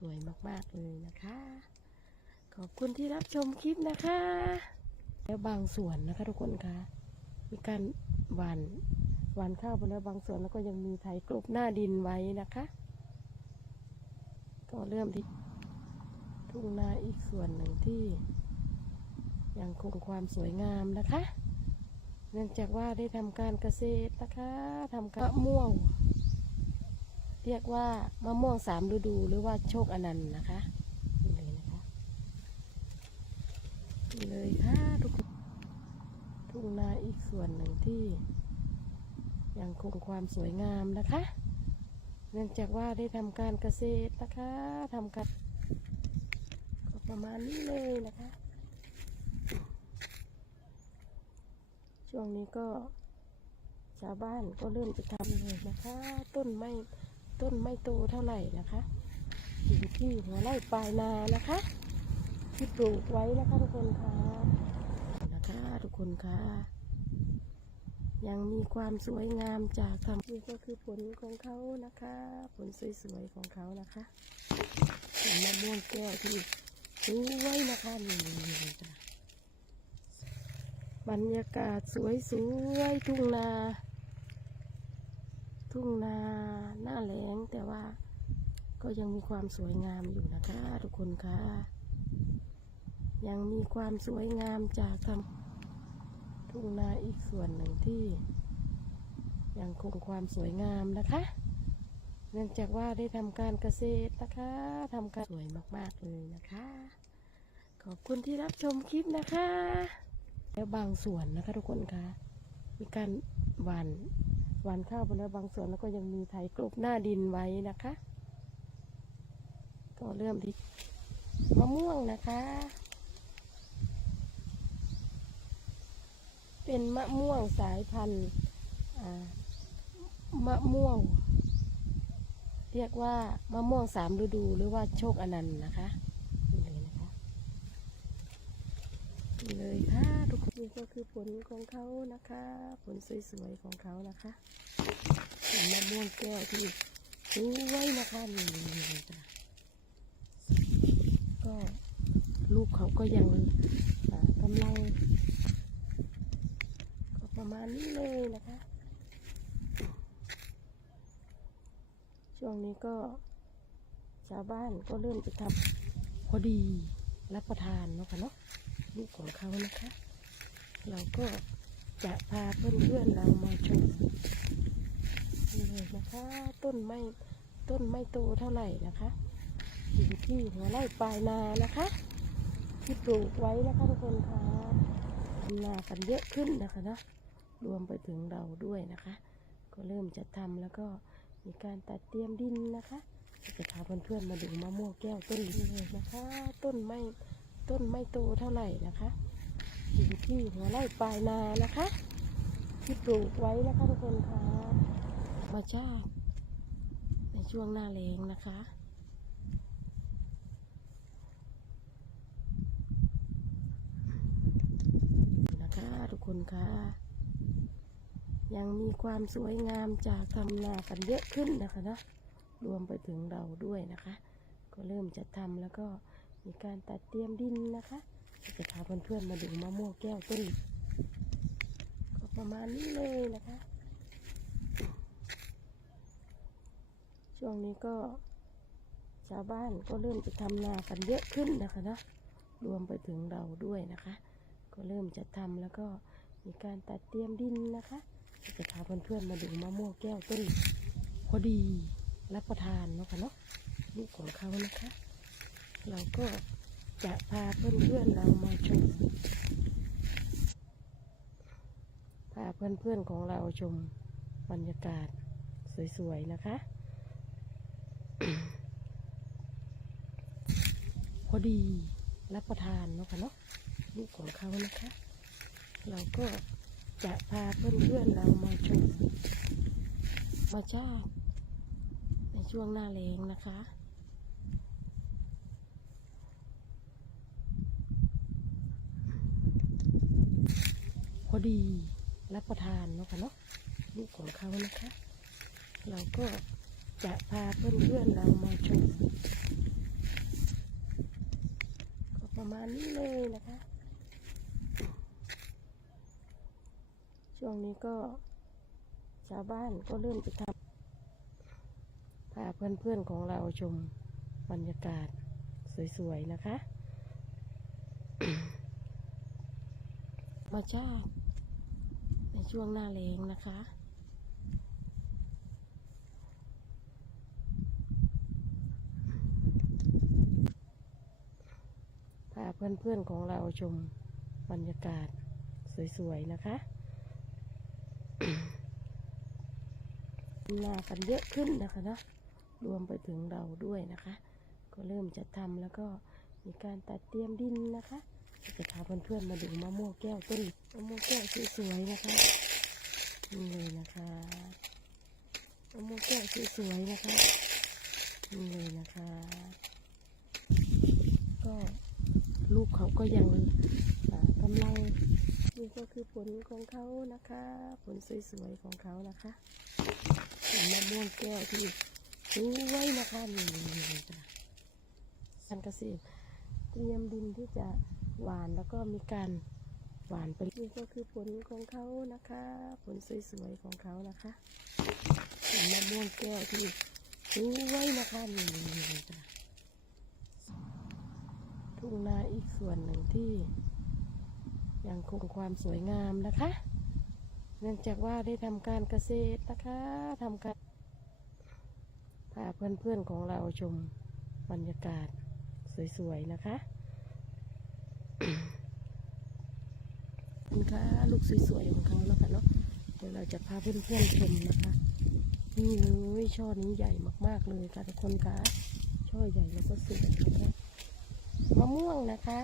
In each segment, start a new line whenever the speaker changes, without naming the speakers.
สวยมากๆเลยนะคะ ขอบคุณที่รับชมคลิปนะคะ แล้วบางส่วนนะคะทุกคนคะมีการหวานหวานข้าวไปแล้วบางส่วนแล้วก็ยังมีไถกลบหน้าดินไว้นะคะ ก็เริ่มที่ทุ่งนาอีกส่วนหนึ่งที่ ยังคงความสวยงามนะคะ เนื่องจากว่าได้ทำการเกษตรนะคะทำการมะม่วง เรียกว่ามะม่วงสามฤดูหรือว่าโชคอนันต์นะคะนี่เลยนะคะนี่เลยค่ะทุกนทุ่งนาอีกส่วนหนึ่งที่ ยังคงความสวยงามนะคะ เนื่องจากว่าได้ทำการเกษตรนะคะทำการก็ประมาณนี้เลยนะคะ ช่วงนี้ก็ชาวบ้านก็เริ่มจะทำเลยนะคะ ต้นไม้ ต้นไม่โตเท่าไหร่นะคะอยู่ที่หัวไร่ปลายนานะคะ ที่ปลูกไว้นะคะทุกคนคะนะคะ ทุกคนคะยังมีความสวยงามจากธรรมนี่ก็คือผลของเขานะคะ ผลสวยๆของเขานะคะเป็นมะม่วงแก้วที่สวยนะคะนี่ค่ะบรรยากาศสวยๆทุ่งนา ทุ่งนาหน้าแล้งแต่ว่าก็ยังมีความสวยงามอยู่นะคะ ทุกคนคะยังมีความสวยงามจากธรรมทุ่งนาอีกส่วนหนึ่งที่ ยังคงความสวยงามนะคะ เนื่องจากว่าได้ทำการเกษตรนะคะทำการสวยมากๆเลยนะคะ ขอบคุณที่รับชมคลิปนะคะ แล้วบางส่วนนะคะทุกคนคะมีการหวาน หวานข้าวไปแล้วบางส่วนแล้วก็ยังมีไถกลบหน้าดินไว้นะคะ ก็เริ่มที่มะม่วงนะคะ เป็นมะม่วงสายพันธุ์มะม่วง เรียกว่ามะม่วงสามฤดูหรือว่าโชคอนันต์นะคะนี่เลยนะคะนี่เลยค่ะ นี่ก็คือผลของเขานะคะ ผลสวยๆของเขานะคะนมะม่วงแก้วที่สวยนะคะนี่เลยค่ะก็ลูกเขาก็ยังกำลังก็ประมาณนี้เลยนะคะ ช่วงนี้ก็ชาวบ้านก็เริ่มจะทำพอดีรับประทานเนาะค่ะเนาะลูกของเขานะคะ เราก็จะพาเพื่อนๆเรามาชมนี่เลยนะคะ ต้นไม้ต้นไม่โตเท่าไหร่นะคะอยู่ที่หัวไร่ปลายนานะคะ ที่ปลูกไว้นะคะทุกคนคะนากันเยอะขึ้นนะคะนะรวมไปถึงเราด้วยนะคะ ก็เริ่มจะทำแล้วก็มีการตัดเตรียมดินนะคะจะพาเพื่อนๆมาดูมะม่วงแก้วต้นนี้เลยนะคะ ต้นไม้ต้นไม่โตเท่าไหร่นะคะ อยู่ที่หัวไร่ปลายนานะคะ ที่ปลูกไว้นะคะทุกคนคะมาชาติในช่วงหน้าแรงนะคะนะคะทุกคนคะยังมีความสวยงามจากทำนากันเยอะขึ้นนะคะนะรวมไปถึงเราด้วยนะคะ ก็เริ่มจะทำแล้วก็มีการตัดเตรียมดินนะคะ จะพาเพื่อนๆมาดูมะม่วงแก้วต้นก็ประมาณนี้เลยนะคะ ช่วงนี้ก็ชาวบ้านก็เริ่มจะทำนากันเยอะขึ้นนะคะนะรวมไปถึงเราด้วยนะคะ ก็เริ่มจะทำแล้วก็มีการตัดเตรียมดินนะคะ จะพาเพื่อนๆมาดูมะม่วงแก้วต้นพอดีรับประทานเนาะค่ะเนาะลูกของเขานะคะ เราก็ จะพาเพื่อนๆเรามาชม พาเพื่อนๆของเราชมบรรยากาศสวยๆนะคะ พอดีรับประทานเนาะค่ะเนาะลูกของเขานะคะ เราก็จะพาเพื่อนๆเรามาชมมาชาติในช่วงหน้าแรงนะคะ พอดีรับประทานเนาะค่ะเนาะลูกของเขานะคะ เราก็จะพาเพื่อนๆเรามาชมประมาณนี้เลยนะคะ ช่วงนี้ก็ชาวบ้านก็เริ่มจะทำพาเพื่อนๆของเราชมบรรยากาศสวยๆนะคะ มาชาติใน ช่วงหน้าแรงนะคะ พาเพื่อนๆของเราชมบรรยากาศสวย ๆ นะคะหน้ากันเยอะขึ้นนะคะนะรวมไปถึงเราด้วยนะคะ ก็เริ่มจะทำแล้วก็มีการตัดเตรียมดินนะคะ จะพาเพื่อนๆมาดูมะม่วงแก้วต้นมะม่วงแก้วสวยๆนะคะนี่เลยนะคะมะม่วงแก้วสวยๆนะคะนี่เลยนะคะ ก็ลูกเขาก็ยังกำลังนี่ก็คือผลของเขานะคะ ผลสวยๆของเขานะคะเป็นมะม่วงแก้วที่สวยนะคะนี่เลยค่ะสันเกษตรเตรียมดินที่จะ หวานแล้วก็มีการหวานไปนี่ก็คือผลของเขานะคะ ผลสวยๆของเขานะคะเป็นมะม่วงแก้วที่สวยนะคะนี่ค่ะทุ่งนาอีกส่วนหนึ่งที่ยังคงความสวยงามนะคะ เนื่องจากว่าได้ทำการเกษตรนะคะทำการพาเพื่อนๆของเราชมบรรยากาศสวยๆนะคะ คุณคะลูกสวยๆของเขาแล้วกันเนาะเดี๋ยวเราจะพาเพื่อนๆชมนะคะ นี่เลยช่อนี้ใหญ่มากๆเลยค่ะทุกคนคะช่อใหญ่แล้วก็สวยนะคะมะม่วงนะคะ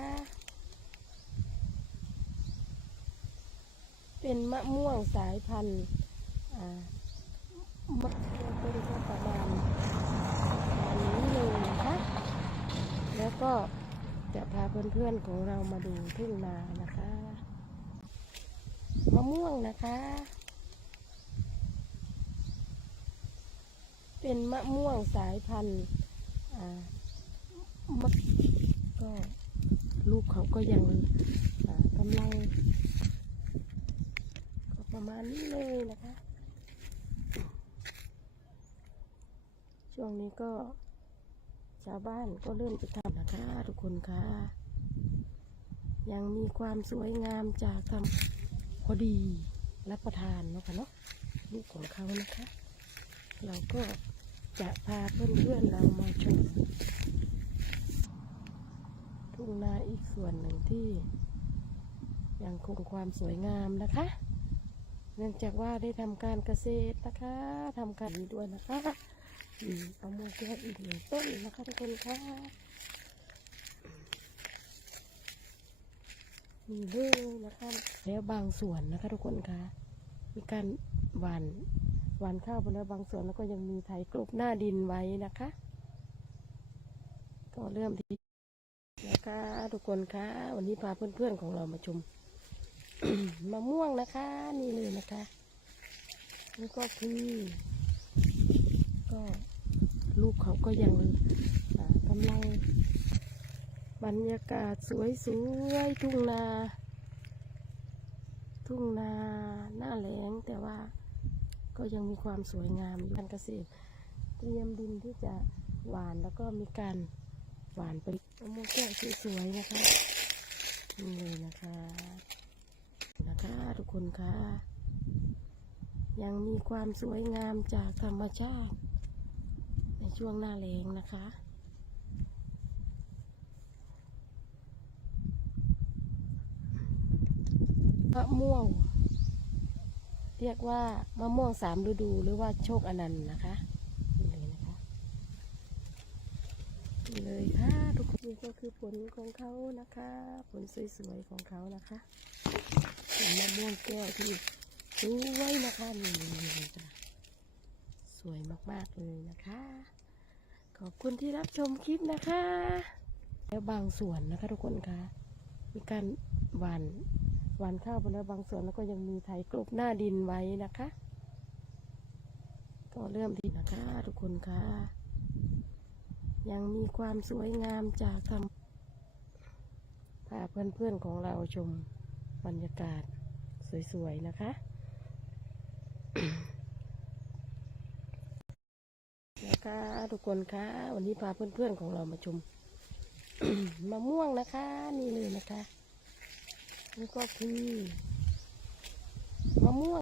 เป็นมะม่วงสายพันธุ์มะม่วงต้นก็ประมาณประมาณนี้เลยนะคะแล้วก็จะพาเพื่อนๆของเรามาดูทุ่งนานะคะ มะม่วงนะคะ เป็นมะม่วงสายพันธุ์มะก็ลูกเขาก็ยังกำลังก็ประมาณนี้เลยนะคะ ช่วงนี้ก็ชาวบ้านก็เริ่มจะทำนะคะทุกคนคะยังมีความสวยงามจากทำ พอดีรับประทานเนาะค่ะเนาะลูกของเขานะคะ เราก็จะพาเพื่อนๆเรามาชมทุ่งนาอีกส่วนหนึ่งที่ยังคงความสวยงามนะคะ เนื่องจากว่าได้ทำการเกษตรนะคะทำการนี้ด้วยนะคะมเอาโมวงแก้วอีกหนึ่งต้นนะคะทุกคนค่ะ นี่เลยนะคะแล้วบางส่วนนะคะทุกคนคะมีการหว่านหว่านข้าวไปแล้วบางส่วนแล้วก็ยังมีไถกลบหน้าดินไว้นะคะ ก็เริ่มที่นะคะทุกคนคะวันนี้พาเพื่อนๆของเรามาชมมะม่วงนะคะนี่เลยนะคะนี่ก็คือก็ลูกเขาก็ยังกำลัง บรรยากาศสวยๆทุ่งนา ทุ่งนาหน้าแล้งแต่ว่าก็ยังมีความสวยงามอยู่การเกษตรเตรียมดินที่จะหวานแล้วก็มีการหวานไปมะม่วงแก้วสวยๆนะคะนี่เลยนะคะนะคะทุกคนคะยังมีความสวยงามจากธรรมชาติ ในช่วงหน้าแล้งนะคะ มะม่วง เรียกว่ามะม่วงสามฤดูหรือว่าโชคอนันต์นะคะนี่เลยนะคะนี่เลยค่ะทุกคนนี่ก็คือผลของเขานะคะ ผลสวยๆของเขานะคะเป็นมะม่วงแก้วที่สวยนะคะนี่เลยค่ะสวยมากๆเลยนะคะ ขอบคุณที่รับชมคลิปนะคะ แล้วบางส่วนนะคะทุกคนคะมีการหวาน หวานข้าวไปแล้วบางส่วนแล้วก็ยังมีไถกลบหน้าดินไว้นะคะ ก็เริ่มที่นะคะทุกคนคะยังมีความสวยงามจากธรรมพาเพื่อนๆของเราชมบรรยากาศสวยๆนะคะนะคะทุกคนคะวันนี้พาเพื่อนๆของเรามาชมมะม่วงนะคะ นี่เลยนะคะ นี่ก็คือมะม่วง